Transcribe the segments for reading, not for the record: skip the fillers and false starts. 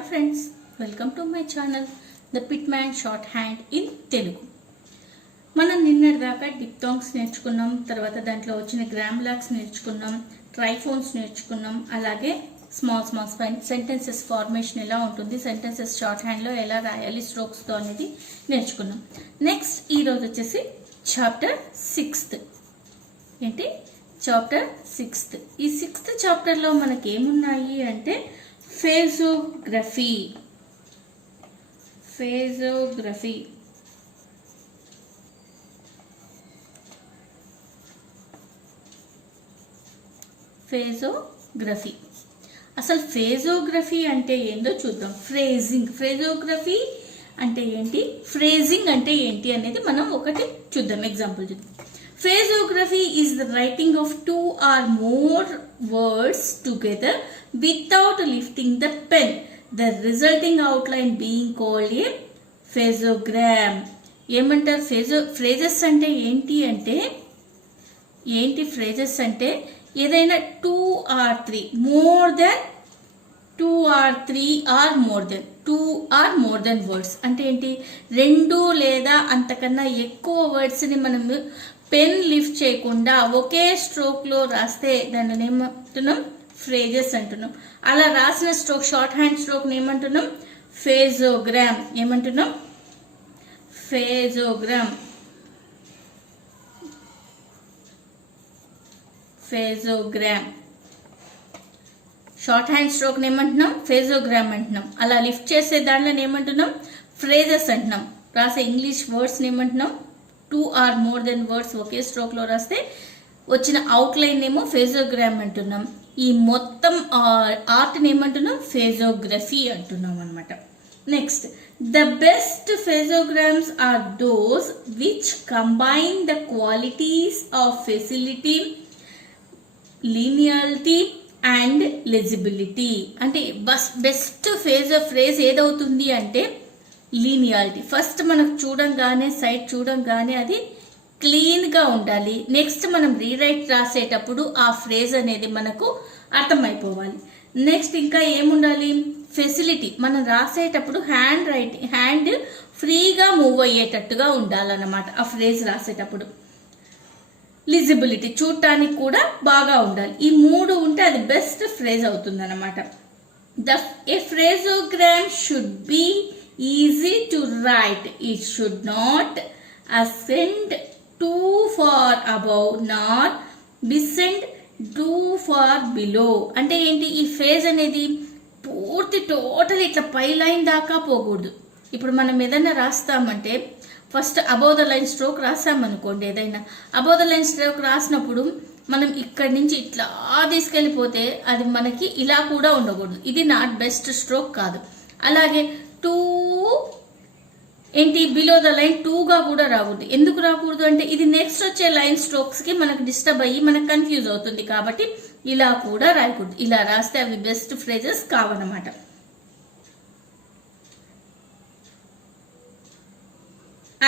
Hi friends, welcome to my channel the Pitman shorthand in Telugu. మనం నిన్నటిదాకా డిప్థాంగ్స్ నేర్చుకున్నాం, తర్వాత దాంట్లో వచ్చిన గ్రామ్లాక్స్ నేర్చుకున్నాం, ట్రైఫోన్స్ నేర్చుకున్నాం, అలాగే స్మాల్ సెంటెన్సెస్ ఫార్మేషన్ ఎలా ఉంటుంది, సెంటెన్సెస్ షార్ట్ హ్యాండ్లో ఎలా రాయాలి స్ట్రోక్స్తో అనేది నేర్చుకున్నాం. నెక్స్ట్ ఈరోజు వచ్చేసి చాప్టర్ 6. ఏంటి? చాప్టర్ 6. ఈ 6th చాప్టర్లో మనకి ఏమున్నాయి అంటే ఫేజోగ్రఫీ. అసలు ఫేజోగ్రఫీ అంటే ఏందో చూద్దాం. ఫేజోగ్రఫీ అంటే ఏంటి, ఫ్రేజింగ్ అంటే ఏంటి అనేది మనం ఒకటి చూద్దాం, ఎగ్జాంపుల్ చూద్దాం. Phasography is the writing of two or more words together without lifting the pen, the resulting outline being called a phasogram. ఏమంటారు ఫ్రేజెస్ అంటే ఏంటి అంటే ఫ్రేజెస్ అంటే ఏదైనా 2 or 3 more than 2 or 3 or more than words అంటే ఏంటి, 2 లేదా అంతకన్నా ఎక్కువ వర్డ్స్ని మనం పెన్ లిఫ్ట్ చేయకుండా ఒకే స్ట్రోక్లో రాస్తే దాన్ని ఏమంటున్నాం, ఫ్రేజెస్ అంటున్నాం. అలా రాసిన స్ట్రోక్, షార్ట్ హ్యాండ్ స్ట్రోక్ని ఏమంటున్నాం, ఫేజోగ్రామ్. ఏమంటున్నాం? ఫేజోగ్రామ్. షార్ట్ హ్యాండ్ స్ట్రోక్ని ఏమంటున్నాం, ఫేజోగ్రామ్ అంటున్నాం. అలా లిఫ్ట్ చేసే దాంట్లో ఏమంటున్నాం, ఫ్రేజెస్ అంటున్నాం. రాసే ఇంగ్లీష్ వర్డ్స్ని ఏమంటున్నాం, 2 or more than words ఒకే స్ట్రోక్లో రాస్తే వచ్చిన అవుట్లైన్ ఏమో ఫేజోగ్రామ్ అంటున్నాం. ఈ మొత్తం ఆర్ట్ని ఏమంటున్నాం, ఫేజోగ్రఫీ అంటున్నాం అనమాట. Next, the best phraseograms are those which combine the qualities of facility, linearity and legibility. అంటే బెస్ట్ ఫ్రేజ్ ఏదవుతుంది అంటే లీనియారిటీ. ఫస్ట్ మనకు సైట్ చూడంగానే అది క్లీన్గా ఉండాలి. నెక్స్ట్ మనం రీరైట్ రాసేటప్పుడు ఆ ఫ్రేజ్ అనేది మనకు అర్థమైపోవాలి. నెక్స్ట్ ఇంకా ఏముండాలి, ఫెసిలిటీ. మనం రాసేటప్పుడు హ్యాండ్ ఫ్రీగా మూవ్ అయ్యేటట్టుగా ఉండాలన్నమాట ఆ ఫ్రేజ్ రాసేటప్పుడు. లిజిబిలిటీ, చూడటానికి కూడా బాగా ఉండాలి. ఈ 3 ఉంటే అది బెస్ట్ ఫ్రేజ్ అవుతుంది అన్నమాట. A phraseogram should be easy to write. It should not ascend too far above nor descend too far below. అంటే ఏంటి, ఈ ఫేజ్ అనేది టోటల్ ఇట్లా పై లైన్ దాకా పోకూడదు. ఇప్పుడు మనం ఏదైనా రాస్తామంటే first above the line stroke రాసామనుకోండి, ఏదైనా అబౌవ్ ద లైన్ స్ట్రోక్ రాసినప్పుడు మనం ఇక్కడి నుంచి ఇట్లా తీసుకెళ్ళిపోతే అది మనకి ఇలా కూడా ఉండకూడదు. ఇది నాట్ బెస్ట్ స్ట్రోక్ కాదు. అలాగే 2 ఏంటి, బిలో ద లైన్ 2గా కూడా రాకూడదు. ఎందుకు రాకూడదు అంటే ఇది నెక్స్ట్ వచ్చే లైన్ స్ట్రోక్స్ కి మనకు డిస్టర్బ్ అయ్యి మనకు కన్ఫ్యూజ్ అవుతుంది. కాబట్టి ఇలా కూడా రాయకూడదు. ఇలా రాస్తే అవి బెస్ట్ ఫ్రేజెస్ కావన్నమాట.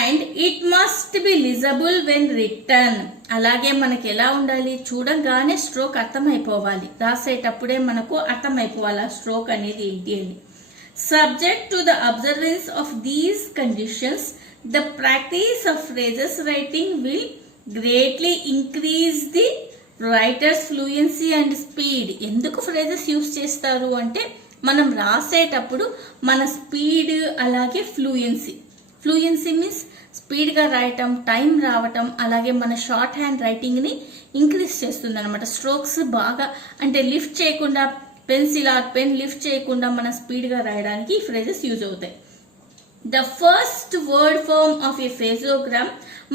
And it must be legible when written. అలాగే మనకి ఎలా ఉండాలి, చూడంగానే స్ట్రోక్ అర్థమైపోవాలి. రాసేటప్పుడే మనకు అర్థమైపోవాలి ఆ స్ట్రోక్ అనేది ఏంటి అని. Subject to the observance of these conditions, the practice of phrases writing will greatly increase the writer's fluency and speed. ఎందుకు phrases యూస్ చేస్తారు అంటే మనం రాసేటప్పుడు మన స్పీడ్ అలాగే ఫ్లూయెన్సీ మీన్స్ స్పీడ్గా రాయటం, టైం రావటం, అలాగే మన షార్ట్ హ్యాండ్ రైటింగ్ని ఇంక్రీజ్ చేస్తుంది అనమాట. స్ట్రోక్స్ బాగా అంటే లిఫ్ట్ చేయకుండా, పెన్సిల్ ఆర్ పెన్ లిఫ్ట్ చేయకుండా మన స్పీడ్గా రాయడానికి ఈ ఫ్రేజెస్ యూజ్ అవుతాయి. The first word form of a phraseogram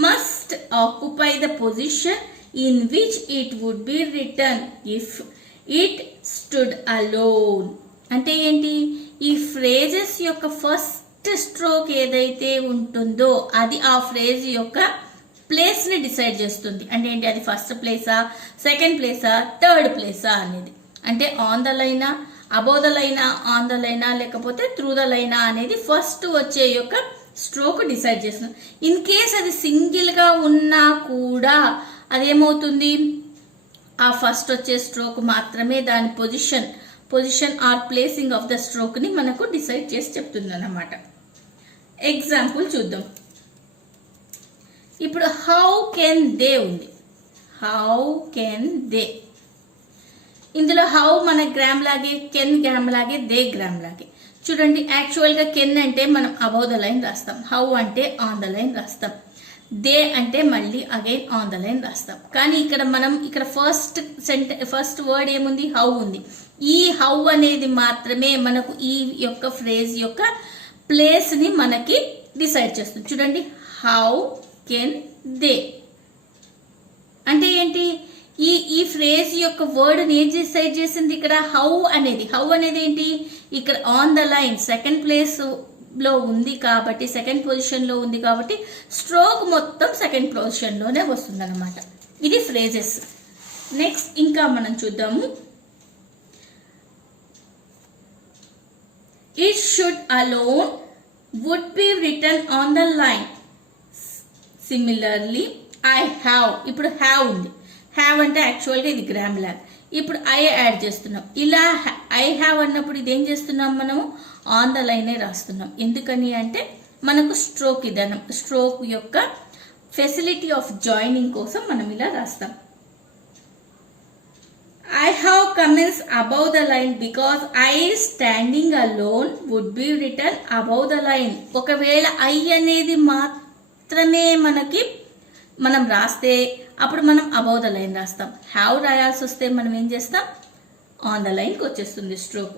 must occupy the position in which it would be written if it stood alone. అంటే ఏంటి, ఈ ఫ్రేజెస్ యొక్క ఫస్ట్ స్ట్రోక్ ఏదైతే ఉంటుందో అది ఆ ఫ్రేజ్ యొక్క ప్లేస్ని డిసైడ్ చేస్తుంది. అంటే ఏంటి, అది ఫస్ట్ ప్లేసా, సెకండ్ ప్లేసా, థర్డ్ ప్లేసా అనేది. అంటే ఆన్ ద లైనా, అబౌవ్ ద లైనా, ఆన్ ద లైనా, లేకపోతే త్రూ ద లైనా అనేది ఫస్ట్ వచ్చే యొక్క స్ట్రోక్ డిసైడ్ చేస్తుంది. ఇన్ కేస్ అది సింగిల్గా ఉన్నా కూడా అదేమవుతుంది, ఆ ఫస్ట్ వచ్చే స్ట్రోక్ మాత్రమే దాని position or placing of the stroke ని మనకు డిసైడ్ చేసి చెప్తుంది అన్నమాట. ఎగ్జాంపుల్ చూద్దాం. ఇప్పుడు హౌ కెన్ దే ఉంది. హౌ కెన్ దే, ఇందులో హౌ మన గ్రామ్ లాగే, కెన్ గ్రామ్ లాగే, దే గ్రామ్ లాగే. చూడండి, యాక్చువల్గా కెన్ అంటే మనం అబౌవ్ ద లైన్ రాస్తాం, హౌ అంటే ఆన్ ద లైన్ రాస్తాం, దే అంటే మళ్ళీ అగైన్ ఆన్ ద లైన్ రాస్తాం. కానీ ఇక్కడ ఫస్ట్ వర్డ్ ఏముంది, హౌ ఉంది. ఈ హౌ అనేది మాత్రమే మనకు ఈ యొక్క ఫ్రేజ్ యొక్క ప్లేస్ ని మనకి డిసైడ్ చేస్తుంది. చూడండి, హౌ కెన్ దే అంటే ఏంటి, ఈ ఫ్రేజ్ యొక్క వర్డ్ ని ఏం డిసైడ్ చేసింది ఇక్కడ, హౌ అనేది ఏంటి, ఇక్కడ on the line second place లో ఉంది కాబట్టి, సెకండ్ పొజిషన్ లో ఉంది కాబట్టి స్ట్రోక్ మొత్తం సెకండ్ పొజిషన్ లోనే వస్తుంది అనమాట. ఇది ఫ్రేజెస్. నెక్స్ట్ ఇంకా మనం చూద్దాము. It should alone would be written on the line. Similarly I have, ఇప్పుడు హ్యావ్ ఉంది, హ్యావ్ అంటే యాక్చువల్గా ఇది గ్రామ్ ల్యాగ్. ఇప్పుడు ఐ యాడ్ చేస్తున్నాం. ఇలా ఐ హ్యావ్ అన్నప్పుడు ఇదేం చేస్తున్నాం, మనము ఆన్ ద లైనే రాస్తున్నాం. ఎందుకని అంటే మనకు స్ట్రోక్ ఇదనం, స్ట్రోక్ యొక్క ఫెసిలిటీ ఆఫ్ జాయినింగ్ కోసం మనం ఇలా రాస్తాం. I have commence above the line because I standing alone would be written above the line. ఒకవేళ ఐ అనేది మాత్రమే మనం రాస్తే అప్పుడు మనం అబౌవ్ ద లైన్ రాస్తాం. హ్యావ్ రాయాల్సి వస్తే మనం ఏం చేస్తాం, ఆన్ ద లైన్కి వచ్చేస్తుంది stroke.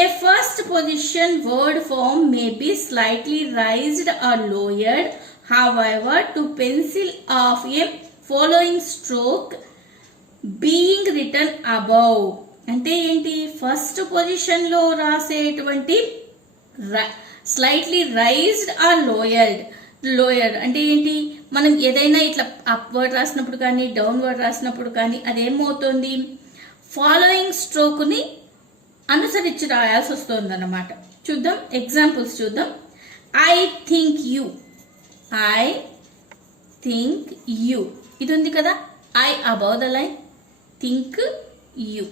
A first position word form may be slightly raised or lowered, however to pencil off A following stroke being written above. అంటే ఏంటి, ఫస్ట్ పొజిషన్ లో రాసేటువంటి స్లైట్లీ రైజ్డ్ ఆర్ లోయర్డ్ అంటే ఏంటి, మనం ఏదైనా ఇట్లా అప్వర్డ్ రాసినప్పుడు కానీ డౌన్వర్డ్ రాసినప్పుడు కానీ అదేమవుతుంది, ఫాలోయింగ్ స్ట్రోక్ ని అనుసరించి రాయాల్సి వస్తుంది అన్నమాట. చూద్దాం, ఎగ్జాంపుల్స్ చూద్దాం. ఐ థింక్ యూ ఇది ఉంది కదా, I above the line, think you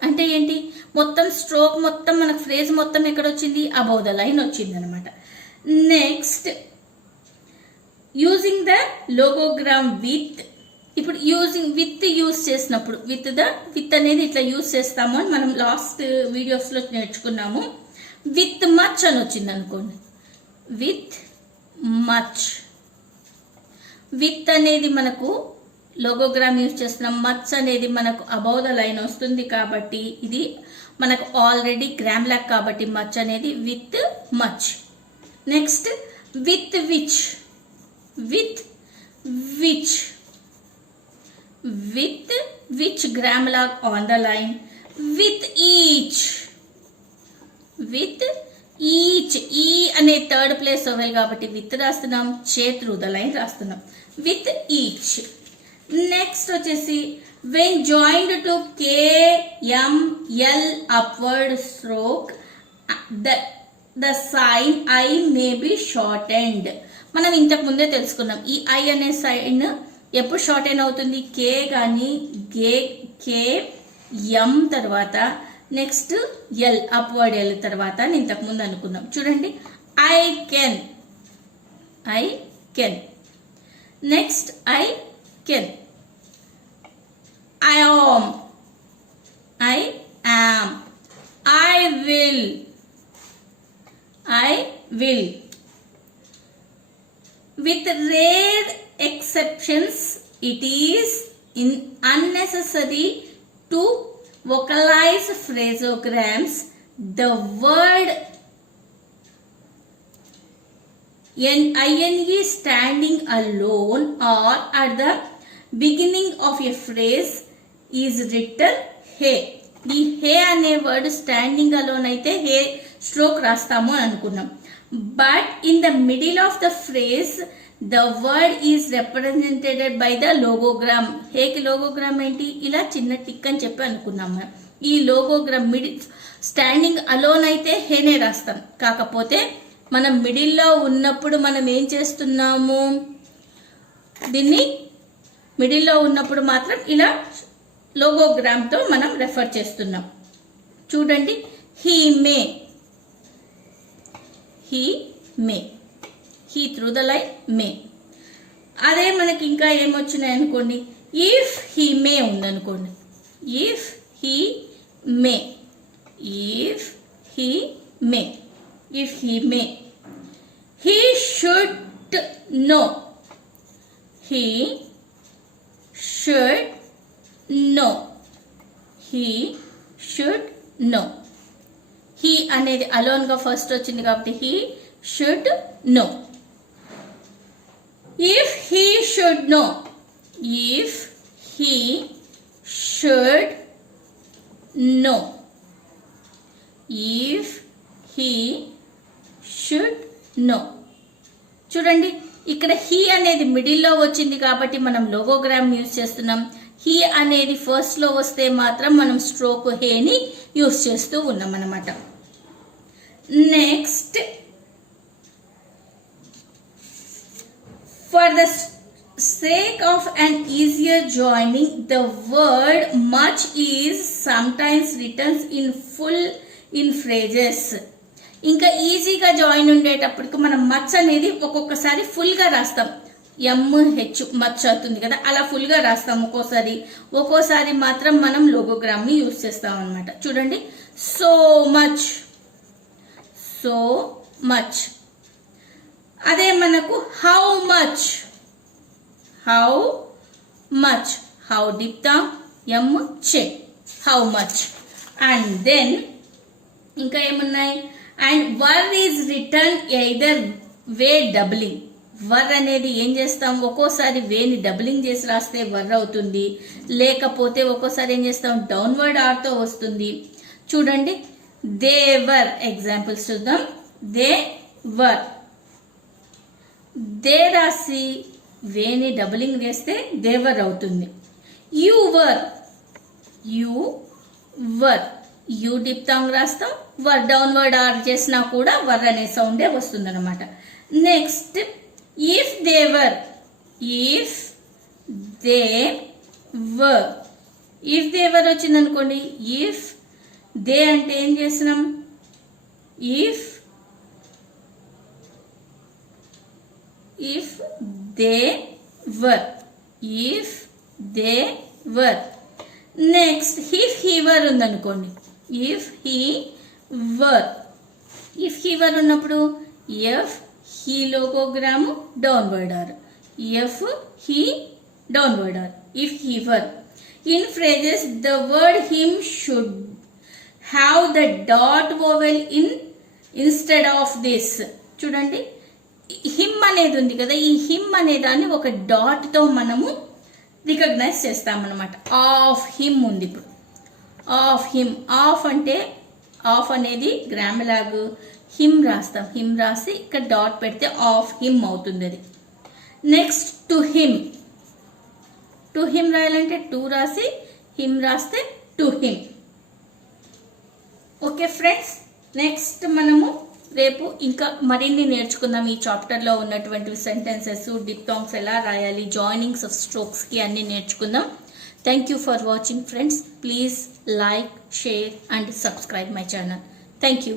అంటే ఏంటి, మొత్తం స్ట్రోక్ మొత్తం మనకు ఫ్రేజ్ మొత్తం ఎక్కడ వచ్చింది, అబౌవ్ ద లైన్ వచ్చింది అనమాట. Next using the logogram with. ఇప్పుడు విత్ యూజ్ చేసినప్పుడు విత్ అనేది ఇట్లా యూజ్ చేస్తాము అని మనం లాస్ట్ వీడియోస్ లో నేర్చుకున్నాము. విత్ మచ్ అని వచ్చింది అనుకోండి, విత్ మచ్. విత్ అనేది మనకు లోగోగ్రామ్ యూజ్ చేస్తున్నాం, మచ్ అనేది మనకు అబౌవ్ ద లైన్ వస్తుంది కాబట్టి ఇది మనకు ఆల్రెడీ గ్రామ్ లాక్ కాబట్టి మచ్ అనేది with much. Next with which grammalogue on the line. With each ఈ అనే థర్డ్ ప్లేస్ ఓవెల్ కాబట్టి విత్ రాస్తున్నాం, త్రూ ద లైన్ రాస్తున్నాం, విత్ ఈచ్. నెక్స్ట్ వచ్చేసి when joined to KML upward stroke the sign I may be shortened. మనం ఇంతకు ముందే తెలుసుకున్నాం ఈ ఐ అనే సైన్ ఎప్పుడు షార్టెన్ అవుతుంది, కే కానీ కే ఎం తర్వాత నెక్స్ట్ ఎల్ అప్వర్డ్ ఎల్ తర్వాత ఇంతకు ముందు అనుకున్నాం. చూడండి, I can next I can, I am, I will. With rare exceptions, it is unnecessary to vocalize phrasograms. The word ing standing alone or at the beginning of a phrase is written హే. ఈ హే అనే word standing alone అయితే హే stroke రాస్తాము అని అనుకున్నాం. But in the middle of the phrase the word is represented by the logogram. హేకి logogram ఏంటి, ఇలా చిన్న టిక్ అని చెప్పి అనుకున్నాం మనం. ఈ లోగోగ్రామ్ స్టాండింగ్ అలోన్ అయితే హేనే రాస్తాం, కాకపోతే మనం మిడిల్లో ఉన్నప్పుడు మనం ఏం చేస్తున్నాము, దీన్ని మిడిల్లో ఉన్నప్పుడు మాత్రం ఇలా లోగోగ్రామ్తో మనం రెఫర్ చేస్తున్నాం. చూడండి, he may, he may, he through the line may. అదే మనకి ఇంకా ఏమొచ్చినాయి అనుకోండి, ఇఫ్ హీ మే ఉందనుకోండి, if he may, if he may, if he may. He should know, he should know, he should know. He అనేది అలోన్గా first వచ్చింది కాబట్టి he should know. If he should know, if he should know, if he should know. చూడండి, ఇక్కడ he అనేది మిడిల్లో వచ్చింది కాబట్టి మనం లోగోగ్రామ్ యూజ్ చేస్తున్నాం. హీ అనేది ఫస్ట్లో వస్తే మాత్రం మనం స్ట్రోక్ హేని యూజ్ చేస్తూ ఉన్నాం అన్నమాట. Next, for the sake of an easier joining, the word much is sometimes written in full in phrases. ఇంకా ఈజీగా జాయిన్ ఉండేటప్పటికి మనం మచ్ అనేది ఒక్కొక్కసారి ఫుల్గా రాస్తాం, ఎంహెచ్ మచ్ అవుతుంది కదా, అలా ఫుల్గా రాస్తాం ఒక్కోసారి మాత్రం మనం లోగోగ్రామ్ని యూజ్ చేస్తాం అనమాట. చూడండి, సో మచ్, సో మచ్. అదే మనకు how much, how much, how డిప్తాం ఎం చె, హౌ మచ్. అండ్ దెన్ ఇంకా ఏమున్నాయి, and were is written either way doubling. Were అనేది ఏం చేస్తాం, ఒక్కోసారి వేని డబ్లింగ్ చేసి రాస్తే వర్ అవుతుంది, లేకపోతే ఒక్కోసారి ఏం చేస్తాం డౌన్వర్డ్ ఆర్తో వస్తుంది. చూడండి, దే వర్, ఎగ్జాంపుల్స్ చూద్దాం. దే వర్, దే రాసి వేని డబులింగ్ చేస్తే దేవర్ అవుతుంది. You were, you were, you diphthong రాస్తాం, వర్ డౌన్వర్డ్ ఆర్ చేసినా కూడా వర్ అనే సౌండే వస్తుంది అనమాట. Next, if they were, if they were, if they were వచ్చింది అనుకోండి, ఇఫ్ దే అంటే ఏం చేసినాం, if they were, if they were. Next, if he were ఉందనుకోండి, if he were, if he were ఉన్నప్పుడు if he logogram downward R, if he downward R, if he were. In phrases, the word him should have the dot vowel instead of this. చూడండి, him అనేది ఉంది కదా, ఈ him అనే దాన్ని ఒక డాట్తో మనము రికగ్నైజ్ చేస్తామన్నమాట. ఆఫ్ హిమ్ ఉంది ఇప్పుడు, ఆఫ్ హిమ్, ఆఫ్ అంటే ఆఫ్ అనేది గ్రామలాగ్, హిమ్ రాస్తాం, హిమ్ రాసి ఇక్కడ డాట్ పెడితే ఆఫ్ హిమ్ అవుతుంది అది. Next, to him, to him రాయాలంటే టు రాసి హిమ్ రాస్తే to him. Okay friends, next మనము రేపు ఇంకా మరిన్ని నేర్చుకుందాం. ఈ చాప్టర్లో ఉన్నటువంటి సెంటెన్సెస్, డిప్తాంగ్స్ ఎలా రాయాలి, జాయినింగ్స్ ఆఫ్ స్ట్రోక్స్కి అన్ని నేర్చుకుందాం. Thank you for watching friends. Please like, share and subscribe my channel. Thank you.